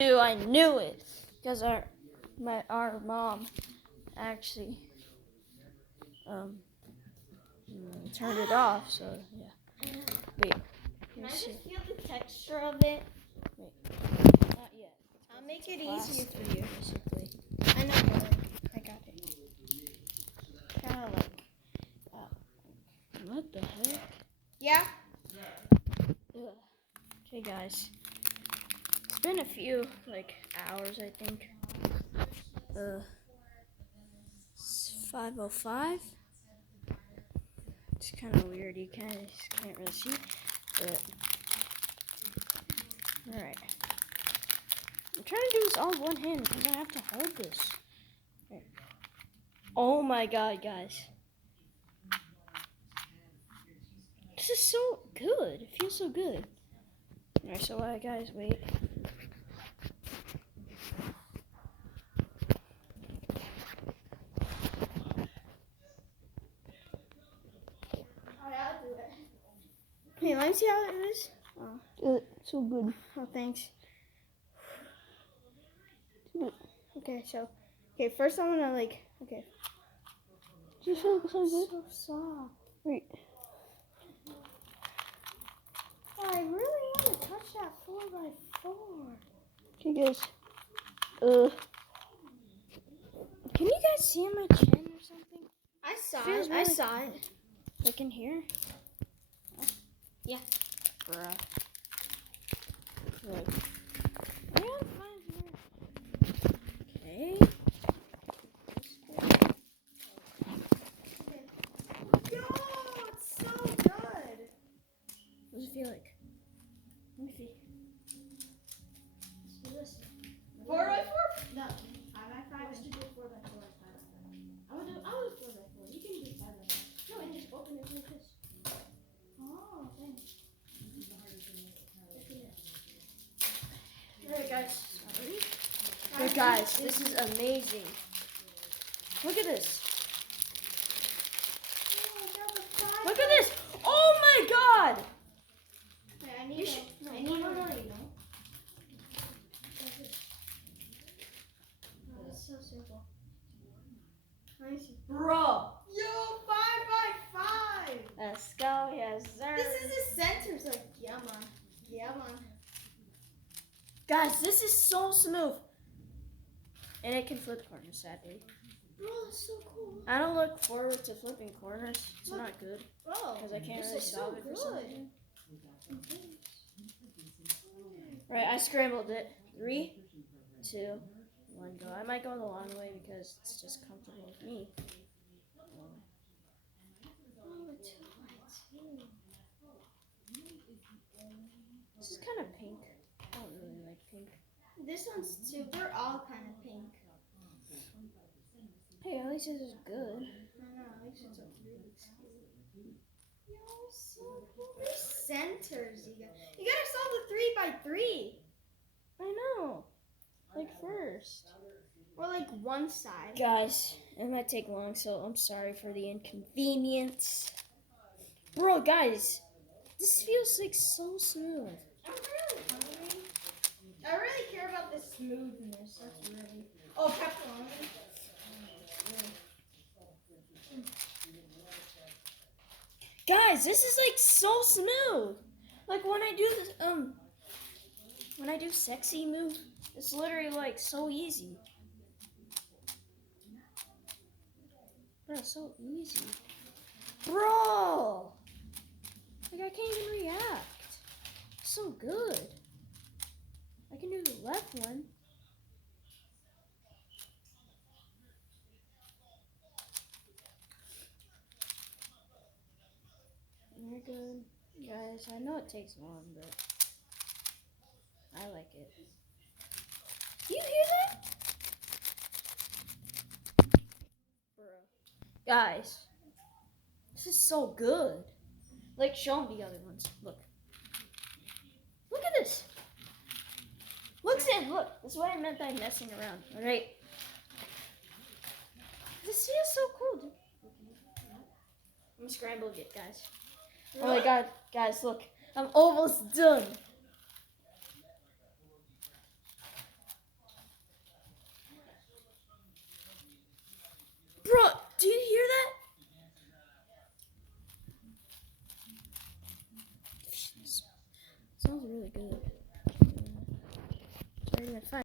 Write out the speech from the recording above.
I knew it because our mom actually turned it off. So yeah. Wait. Can I just feel the texture of it? Wait. Not yet. I'll make it easier for you. Basically. I know, brother. I got it. Kind of like. What the heck? Yeah. Ugh. Okay, guys. It's been a few hours, I think. It's 5:05. It's kind of weird. You can't really see, but all right. I'm trying to do this all with one hand because I have to hold this. Right. Oh my god, guys. This is so good. It feels so good. Alright, so guys, wait. I'll do it. Hey, let me see how it is. Oh. So good. Oh, thanks. Okay, so. Okay, first I'm gonna Okay. Do you feel so good? So soft. Wait. Oh, I really want to touch that 4x4. Okay, guys. Can you guys see my chin or something? I saw Feels it. really I saw it. Like in here? Yeah. Bruh. Right. Yeah, I'm fine here. Okay. Yo, it's so good. What does it feel like? Let me see. Let's do this. 4x4? No. 5x5. Let's do 4x4 and 5x5. I would do 4x4. You can do 5x5. No, and just open it like this. Oh, thanks. Alright, guys. Hey guys, this is amazing. Look at this. Look at this. Oh my god. Wait, I need it. It's so simple. Let me see. Bro. Yo, 5x5. Let's go. Yes, sir. This is the center. So, yeah, man. Yeah, man. Guys, this is so smooth. And it can flip corners, sadly. Bro, that's so cool. I don't look forward to flipping corners. It's not good. Bro, Because I can't this really is solve so it for good. something. Right, I scrambled it. 3, 2, 1, go. I might go the long way because it's just comfortable with me. This is kind of pink. I don't really like pink. This one's too. They're all kind of pink. Hey, at least this is good. I know. At least it's a Rubik's cube. Yo, so cool. There's centers. You gotta solve the 3x3. I know. Like first. Or like one side. Guys, it might take long, so I'm sorry for the inconvenience. Bro, guys, this feels like so smooth. I'm really hungry. I really care about the smoothness. That's really. Oh, pepperoni. Guys, this is like so smooth. Like when I do this, when I do sexy move, it's literally like so easy. Bro, so easy. Bro! Like I can't even react. So good. I can do the left one. You're good. Guys, I know it takes long, but I like it. Do you hear that? Bro. Guys, this is so good. Like, show me the other ones. Look. Look at this. Look, Sam, look. This is what I meant by messing around. Alright. This feels so cool, dude. I'm scrambling it, guys. Oh my god, guys, look. I'm almost done. really good. Starting at 5.